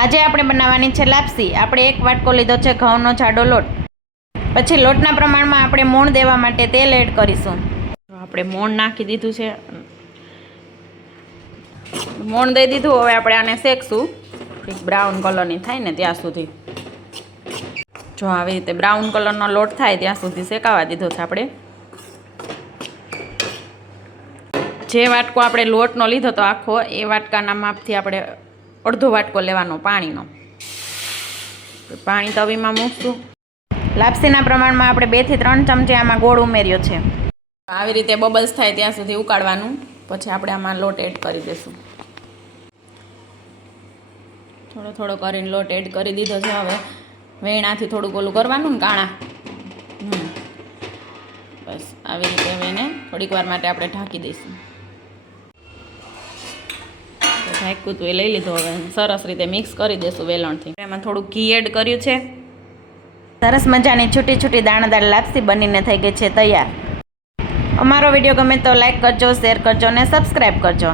આજે આપણે બનાવવાની છે લાપસી। આપણે એક વાટકો લીધો છે ઘઉંનો જાડો લોટ। પછી લોટના પ્રમાણમાં આપણે મોણ દેવા માટે તેલ એડ કરીશું। આપણે મોણ નાખી દીધું છે, મોણ દઈ દીધું। હવે આપણે આને શેકશું બ્રાઉન કલરની થાય ને ત્યાં સુધી। જો આવી રીતે બ્રાઉન કલરનો લોટ થાય ત્યાં સુધી શેકાવા દીધો છે આપણે। જે વાટકો આપણે લોટનો લીધો તો આખો, એ વાટકાના માપથી આપણે અડધો વાટકો લેવાનો પાણીનો। પાણી તવીમાં મૂકશું। લાપસીના પ્રમાણમાં આપણે 2 થી 3 ચમચી આમાં ગોળ ઉમેર્યો છે। આવી રીતે બબલ્સ થાય ત્યાં સુધી ઉકાળવાનું। પછી આપણે આમાં લોટ એડ કરી દઈશું। થોડો થોડો કરીને લોટ એડ કરી દીધો છે। હવે વેણાથી થોડુંક ઓલું કરવાનું ને કાણા, બસ આવી રીતે હવે એને થોડીક વાર માટે આપણે ઢાંકી દઈશું। ઢાંક્યું તો એ લઈ લીધો। હવે સરસ રીતે મિક્સ કરી દઈશું વેલણથી। એમાં થોડું ઘી એડ કર્યું છે। સરસ મજાની છૂટી છૂટી દાણાદાર લાપસી બનીને થઈ ગઈ છે તૈયાર। અમારો વિડીયો ગમે તો લાઈક કરજો, શેર કરજો અને સબસ્ક્રાઈબ કરજો।